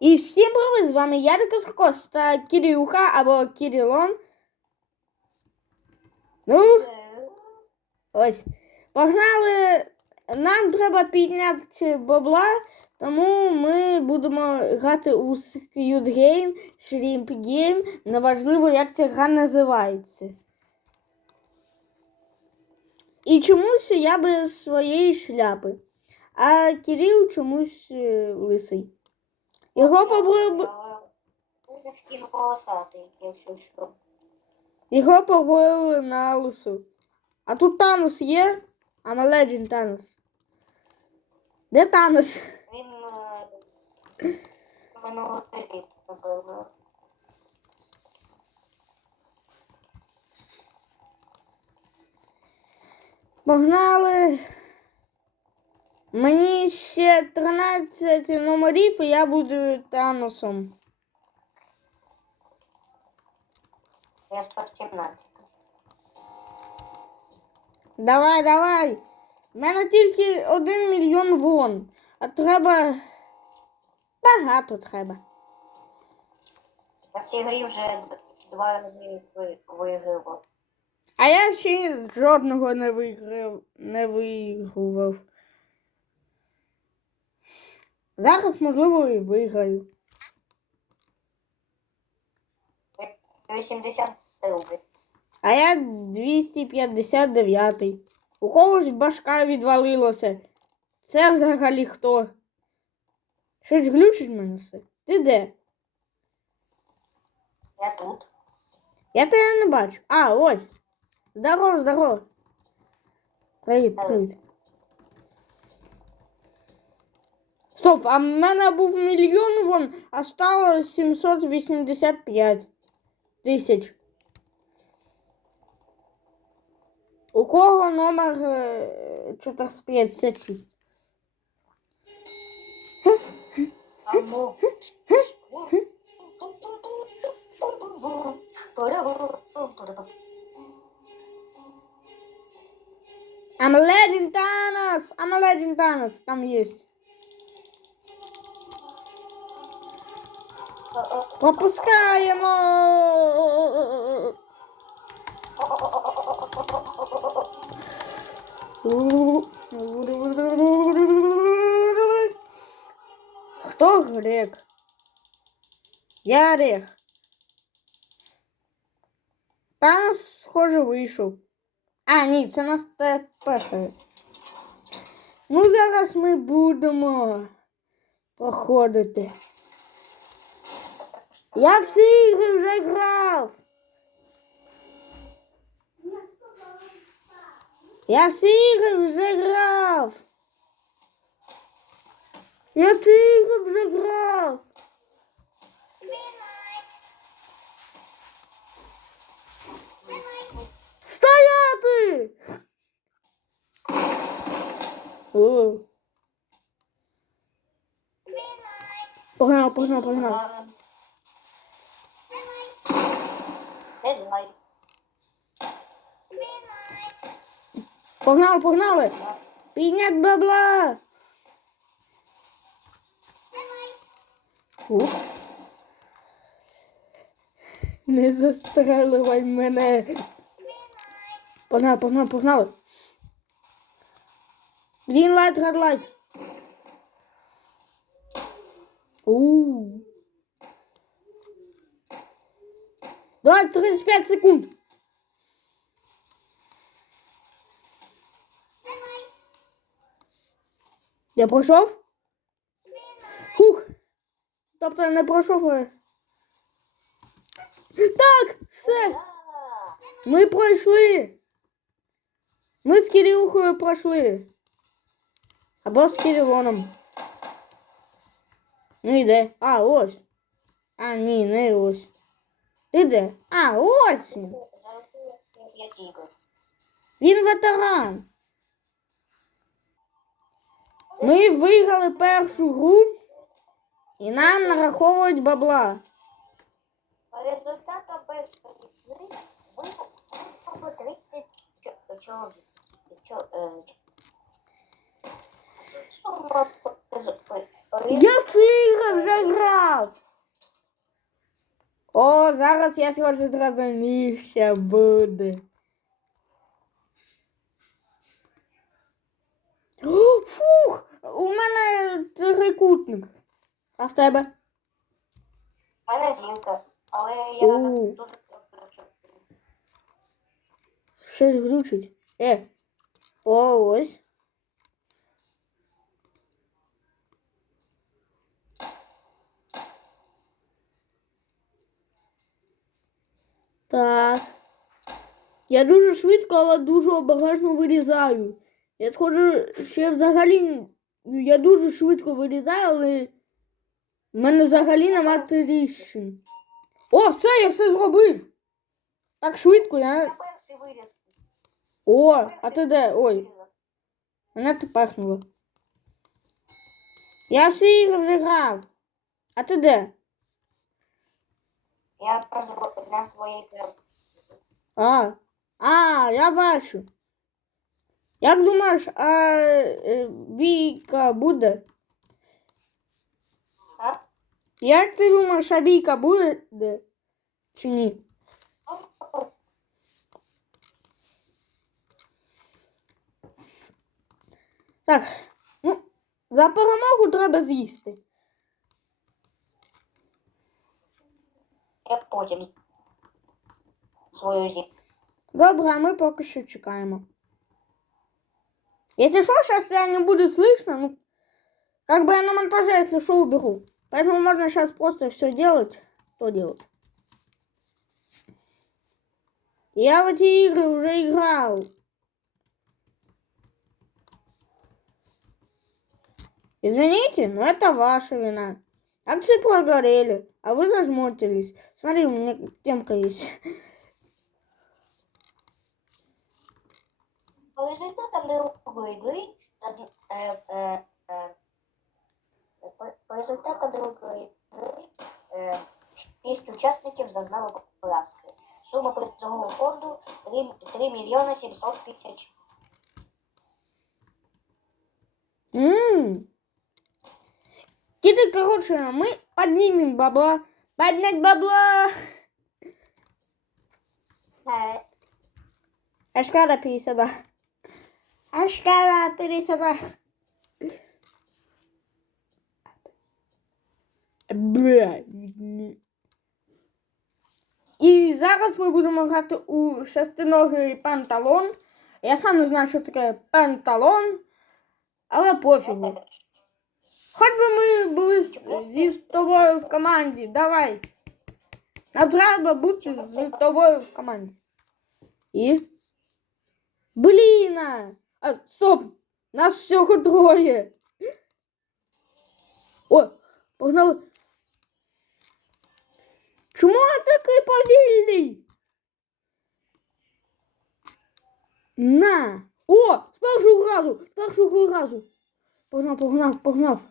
І всім привіт! З вами Ярик Кос та Кирюха або Кирилон. Ну, ось. Погнали! Нам треба підняти бабла, тому ми будемо грати у Squid Game, Shrimp Game. Неважливо, як ця гра називається. І чомусь я без своєї шляпи, а Кирил чомусь е, лисий. Його побили, Буде скін полосатий, якщо що. його побили на лису. А тут Танос є? А Legend Танос. Де Танос? Він е, минулого літ, напевно. Погнали. Мені ще 13 номерів, і я буду Таносом. Я 117. Давай, давай. У мене тільки один мільйон вон. А треба. Багато треба. Я в цій грі вже два рази ви- виграв. А я ще жодного не виграв, не виграв. Зараз, можливо, і виграю. 80 рублів. А я 259. У когось башка відвалилася. Це взагалі хто? Щось глючить мене все. Ти де? Я тут. Я тебе не бачу. А, ось. Здорово, здорово. Привіт, привіт. Стоп, а в мене був мільйон вон, а стало 785 тисяч. У кого номер е, 456? Ану. I'm a legend Thanos! I'm a legend Thanos! Там есть. Пропускаємо! Хто грек? Я грек. Тhanos, схоже, вийшов. А, ні, це нас перше. Ну, зараз ми будемо проходити. Я всі ігри вже грав. Я всі ігри вже грав. Я всі ігри вже грав. Стояти! О. Погнали, погнали, погнали. Дедлайн. Погнали, погнали. Піднять бабла. Ух. Не застрелювай мене. Погнали, погнали, погнали. Green light, red light. Ууу. 35 секунд. Я пройшов? Хух. Тобто я не пройшов. е. Так, все. Ми пройшли. Ми з Кирюхою пройшли. Або з Кирилоном. Ну і де? А, ось. А, ні, не ось. Ти де? А, ось він. Він ветеран. Ми виграли першу гру і нам нараховують бабла. По результатам першої гри виграло 30 чо- чоловік. Чо- е, Я всі ігри я вже грав. О, зараз я схоже зрозумів, що буде. О, фух! У мене трикутник. А в тебе? У мене зінка, але я О. дуже. Щось глючить. Е. О, ось. Так. Я дуже швидко, але дуже обережно вирізаю. Я схожу, ще взагалі. ну, Я дуже швидко вирізаю, але в мене взагалі нема тріщин. О, все, я все зробив. Так швидко, я. О, а ти де? Ой, мене тепехнуло. Я всі ігри вже грав. А ти де? Я на своїй першій. А, а, я бачу. Як думаєш, а е, бійка буде? А? Як ти думаєш, а бійка буде? Чи ні? Так, ну, за перемогу треба з'їсти. потім свою зінку. Добре, а ми поки що чекаємо. Если что, сейчас тебя не будет слышно, ну, как бы я на монтаже, если что, уберу. Поэтому можно сейчас просто все делать, что делать. Я в эти игры уже играл. Извините, но это ваша вина. Акции прогорели, а вы зажмотились. Смотри, у меня темка есть. По результатам другої гри заз... е, е, е, по- по результатам другої гри е, шість учасників зазнали поразки. Сума призового фонду 3, 3 мільйони 700 тисяч. Теперь, короче, мы поднимем бабла. Поднять бабла. Ашкара пересада. Ашкара пересада. Бля. І зараз ми будемо грати у шестиногий панталон. Я сам не знаю, що таке панталон, але пофігу. Хоч би ми були з, зі з тобою в команді. Давай. Нам треба бути з тобою в команді. І. Блін! а! А, стоп! Нас всього троє. О, погнали. Чому я такий повільний? На! О! З першого разу! З першого разу! Погнав, погнав, погнав.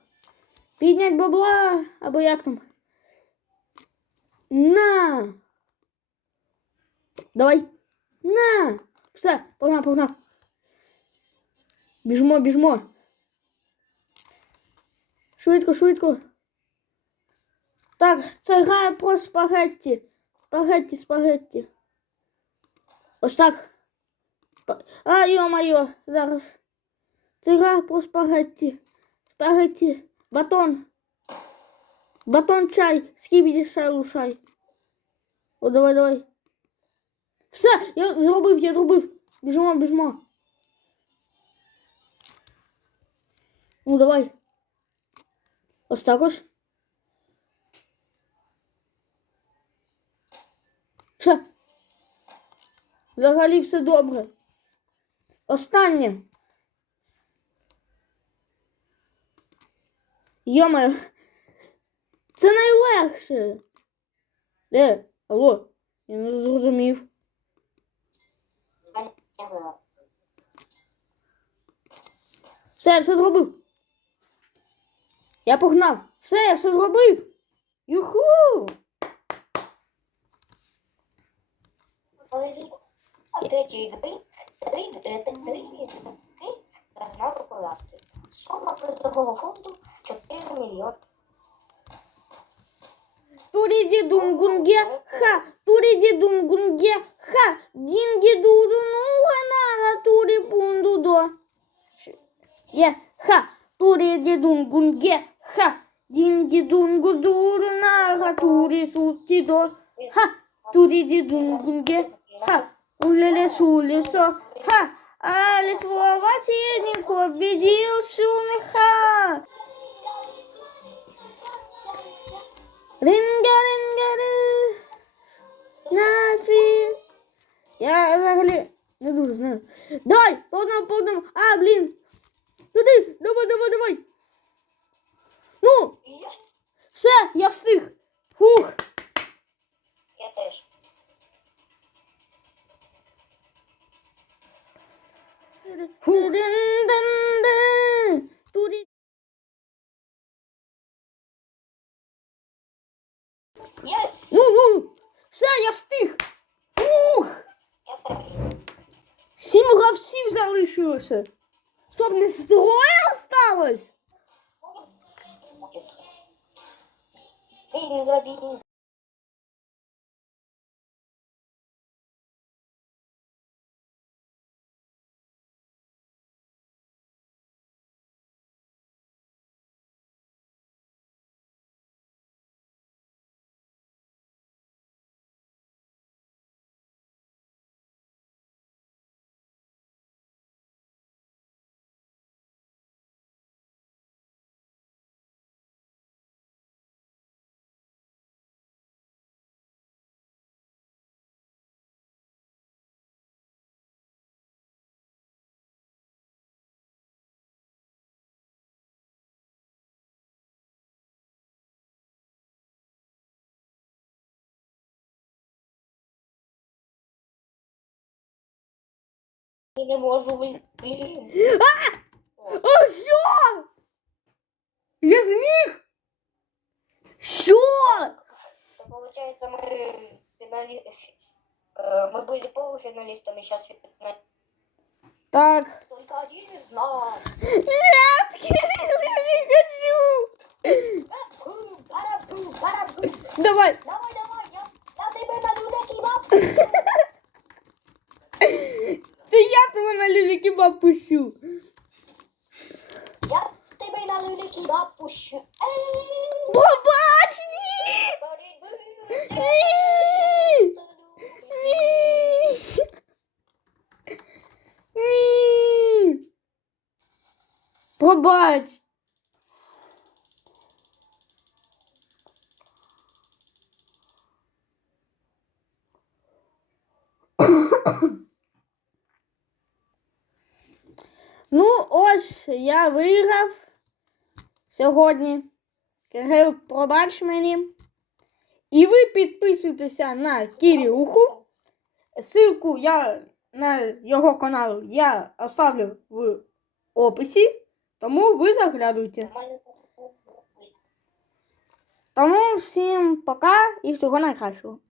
Піднять бабла, або як там. На! Давай. На! Все, погнав, погнав. Біжмо, біжмо. Швидко, швидко. Так, це грає про спагетті. Спагетті, спагетті. Ось так. А, йо-моє, зараз. Це гра про спагетті. Спагетті. Батон. Батон чай. Скібіді шай лушай. О, давай, давай. Все, я зробив, я зробив. Біжимо, біжимо. Ну, давай. Ось так. Все. Взагалі все добре. Останнє. Йома, це найлегше. Де? Алло, я не зрозумів. Все, я все зробив. Я погнав. Все, я все зробив. Юху! По результатам третьої гри 3 три зазнали поразки. Сума призового фонду 4 мільйони. туриді дунгунге, ха, туриді дунгунге, ха, дінгі дуду нуга нага тури пунду до. Є, ха, туриді дунгунге, ха, дінгі дунгу дуду нага тури сути до. Ха, туриді дунгунге, ха, улеле сулесо, ха, але слова тіні победил шумиха. Ринга, ринга, ри. Нафі. Я взагалі не дуже знаю. Давай, по одному, по одному. А, блін. Туди, давай, давай, давай. Ну, все, я встиг. Фух. я теж. Турин-дан-дан. Єс! Ну, ну, все, я встиг. Ух! Сім гравців залишилося. Стоп, не троє осталось? Я не можу вийти. О, що? Я зміг? Що? То получается мы финали... э, Мы были полуфиналистами, сейчас финал... Так. Только один из нас. Нет, Кирилл, я не хочу. Барабу, барабу, барабу. Давай. Давай, давай, я, я тебе малюю кебаб. Це я тебе на люлі-кебаб пущу. Я тебе малюю кебаб пущу. Ей, Пробач, ні. барабу. Ні. Ні. Ні. Пробач. Ну, ось я виграв сьогодні. Кирил, пробач мені. І ви підписуйтеся на Кірюху. Ссылку я на його канал я оставлю в описі, тому ви заглядуйте. Тому всім пока і всього найкращого.